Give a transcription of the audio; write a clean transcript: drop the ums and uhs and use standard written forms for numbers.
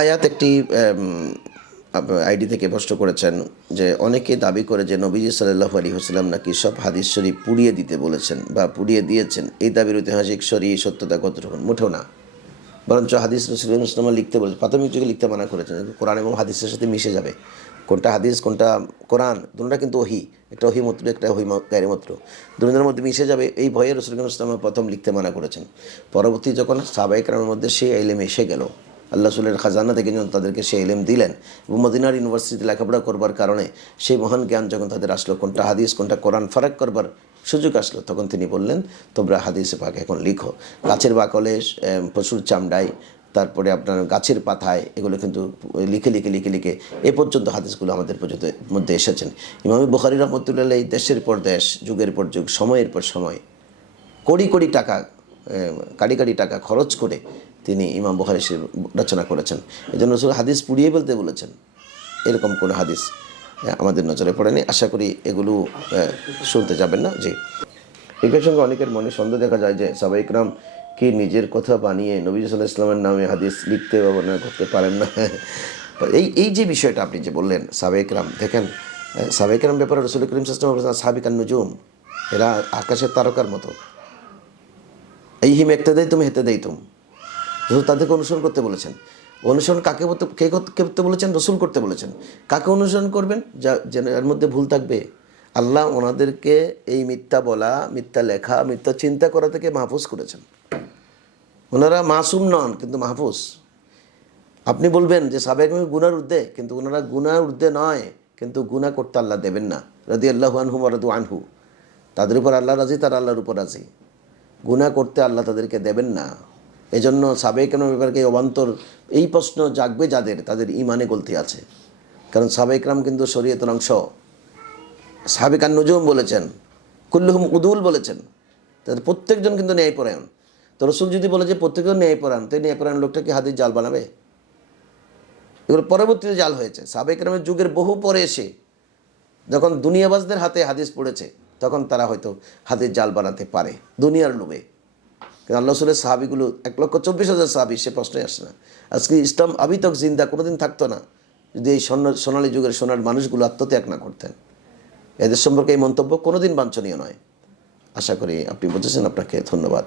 আয়াত একটি আইডি থেকে পোস্ট করেছেন যে অনেকে দাবি করে যে নবীজি সাল্লাল্লাহু আলাইহি ওয়াসাল্লাম নাকি সব হাদিস শরীফ পুড়িয়ে দিতে বলেছেন বা পুড়িয়ে দিয়েছেন। এই দাবির ঐতিহাসিক শরীয়ী সত্যতা কতটুকু? মোটেও না। বরঞ্চ হাদিস রাসূলুল্লাহ সাল্লাল্লাহু আলাইহি ওয়াসাল্লাম লিখতে বলেছেন, প্রাথমিক যুগে লিখতে মানা করেছেন। কোরআন এবং হাদিসের সাথে মিশে যাবে। কোনটা হাদিস কোনটা কোরআন, দুটোটা কিন্তু ওহী। একটা ওহী মতলু, একটা ওহী গায়রে মতলু। দুটোর মধ্যে মিশে যাবে, এই ভয়ে রাসূলুল্লাহ সাল্লাল্লাহু আলাইহি ওয়াসাল্লাম প্রথম লিখতে মানা করেছেন। পরবর্তী যখন সাহাবায়ে কেরামের মধ্যে সেই ইলম এসে গেল, আল্লাহ রাসূলের খাজানা থেকে যখন তাদেরকে সেই ইলম দিলেন এবং মদিনার ইউনিভার্সিটিতে লেখাপড়া করবার কারণে সেই মহান জ্ঞান যখন তাদের আসলো, কোনটা হাদিস কোনটা কোরআন ফারাক করবার সুযোগ আসলো, তখন তিনি বললেন তোমরা হাদিসে পাক এখন লিখো। গাছের বাকলে, পশুর চামড়ায়, তারপরে আপনার গাছের পাতায়, এগুলো কিন্তু লিখে লিখে লিখে লিখে এ পর্যন্ত হাদিসগুলো আমাদের পর্যন্ত মধ্যে এসেছেন। ইমাম বুখারী রাহমাতুল্লাহ এই দেশের পর দেশ, যুগের পর যুগ, সময়ের পর সময় কোটি কোটি টাকা, কাড়ি কাড়ি টাকা খরচ করে তিনি ইমাম বুখারী রচনা করেছেন। এই জন্য রাসূল হাদিস পুড়িয়ে ফেলতে বলেছেন, এরকম কোনো হাদিস আমাদের নজরে পড়েনি। আশা করি এগুলো শুনতে যাবেন না। জি, এর সঙ্গে অনেকের মনে সন্দেহ দেখা যায় যে সাহাবায়ে কেরাম কি নিজের কথা বানিয়ে নবী সাল্লাল্লাহু আলাইহি ওয়াসাল্লামের নামে হাদিস লিখতে বা বর্ণনা করতে পারেন না? এই যে বিষয়টা আপনি যে বললেন, সাহাবায়ে কেরাম দেখেন, সাহাবায়ে কেরাম ব্যাপারে রাসূল করিম সাল্লাল্লাহু আলাইহি ওয়াসাল্লাম সাহাবিকান নুজুম, এরা আকাশের তারকার মতো। এই হিম ইক্তাদাইতুম ইহতাদাইতুম, রাসূল তাদেরকে অনুসরণ করতে বলেছেন। অনুসরণ কাকে করতে বলেছেন? রসুল করতে বলেছেন। কাকে অনুসরণ করবেন? এর মধ্যে ভুল থাকবে। আল্লাহ ওনাদেরকে এই মিথ্যা বলা, মিথ্যা লেখা, মিথ্যা চিন্তা করা থেকে মাহফুজ করেছেন। ওনারা মাসুম নন, কিন্তু মাহফুজ। আপনি বলবেন যে সাহাবায়ে কেরাম গুনার ঊর্ধ্বে, কিন্তু ওনারা গুনার ঊর্ধ্বে নয়, কিন্তু গুনাহ করতে আল্লাহ দেবেন না। রাদিয়াল্লাহু আনহুম ওয়া রাদু আনহু, তাদের উপর আল্লাহ রাজি, তারা আল্লাহর উপর রাজি। গুনাহ করতে আল্লাহ তাদেরকে দেবেন না। এজন্য সাহাবায়ে কেরামের ব্যাপারে অবান্তর এই প্রশ্ন জাগবে যাদের, তাদের ঈমানে গলতি আছে। কারণ সাহাবায়ে কেরাম কিন্তু শরীয়তের অংশ। সাহাবিকান নুজুম বলেছেন, কুল্লুহুম উদুল বলেছেন, তাদের প্রত্যেকজন কিন্তু ন্যায়পরায়ণ। তো রসুল যদি বলে যে প্রত্যেকজন ন্যায়পরায়ণ, তো এই ন্যায়পরায়ণ লোকটা কি হাদিস জাল বানাবে? এগুলো পরবর্তীতে জাল হয়েছে। সাহাবায়ে কেরামের যুগের বহু পরে এসে যখন দুনিয়াবাজদের হাতে হাদিস পড়েছে, তখন তারা হয়তো হাদিস জাল বানাতে পারে দুনিয়ার লোভে। কিন্তু আল্লাহ রাসূলের সাহাবিগুলো 1,24,000 সাহাবি, সে প্রশ্নই আসে না। আজকে ইসলাম আবি তক জিন্দা কোনোদিন থাকতো না যদি এই সোনালী যুগের সোনার মানুষগুলো আত্মত্যাগ না করতেন। এদের সম্পর্কে এই মন্তব্য কোনোদিন বাঞ্ছনীয় নয়। আশা করি আপনি বুঝেছেন। আপনাকে ধন্যবাদ।